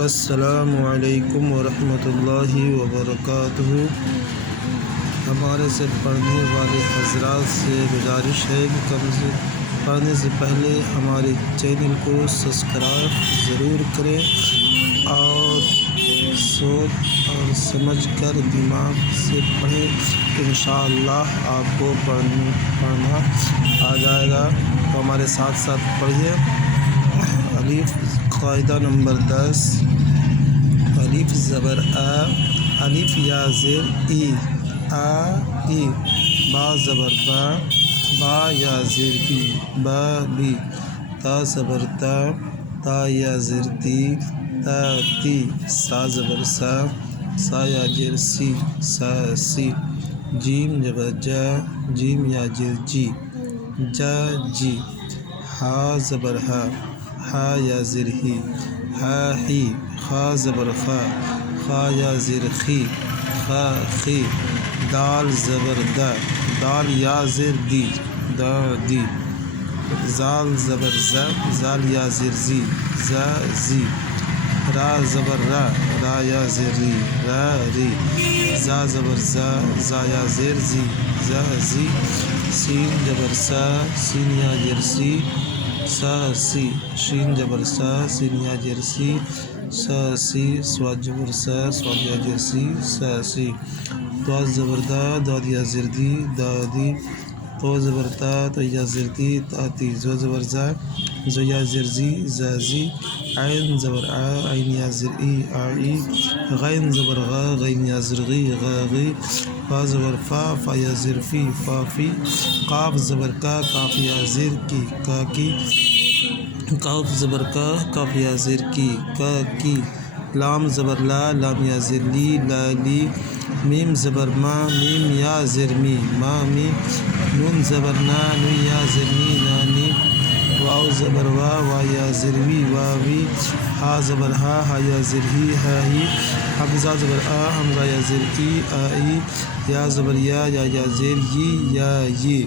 السلام علیکم ورحمۃ اللہ وبرکاتہ۔ ہمارے سے پڑھنے والے حضرات سے گزارش ہے کہ کم سے پڑھنے سے پہلے ہمارے چینل کو سبسکرائب ضرور کریں اور سوچ اور سمجھ کر دماغ سے پڑھیں۔ انشاءاللہ آپ کو پڑھنا آ جائے گا، تو ہمارے ساتھ ساتھ پڑھیے۔ الف قاعدہ نمبر 10، الف زبر آ، الف یا زیر ای، آ ای، با زبر با، با یا زیر بی، با بی، تا زبر تا، تا یا زیر تی، تا تی، سا زبر سا، سا یا زیر سی، سا سی، جیم زبر جا، جیم یا زیر جی، جا جی، ہا زبر ہا، ہا یا زیر ہی، ہا ہی، خا زبر خا، خا یا زیر خی، خا خی، دال زبر دا، دال یا زیر دی، دا دی، زال زبر زا، زال یا زیر زی، زا زی، را زبر را، را یا زیر ری، را ری، زا زبر زا، زا یا زیر زی، زا زی، سین زبر سا، سین یا زیر سی، سا سی، شین زبر سا، سین یا زیر سی، سا سی، سواد زبر سا، سواد یا زیر سی، سا سی، دال زبر دا، دال یا زیر دی، دا دی، تو زبر تا، تو یا زیر دی، تا تی، زو زبر زا، زو یا زیر زی، زا زی، عین زبر آ، عین یا زیر ای، آ ای، غین زبر غا، غین یا زیر غی، غا غی، فا زبر فا، فا یا زیر فی، فا فی، قاف زبر کا، کاف یا زیر کی، کا کی، کاف زبر کا، کاف یا زیر کی، کا کی، لام زبر لا، لام یا زیر لی، لا لی، میم زبر ما، میم یا زیر می، ما می، نون زبر نا، نون یا زیر نی، نا نی، واو زبر وا، وا یا زیر وی، وا وی، ہا زبر ہا، ہا یا زیر ہی، ہا ہی، حمزہ زبر آ، حمزہ یا زیر ای، آ ای، یا زبر یا، یا زیر یی، یا یی۔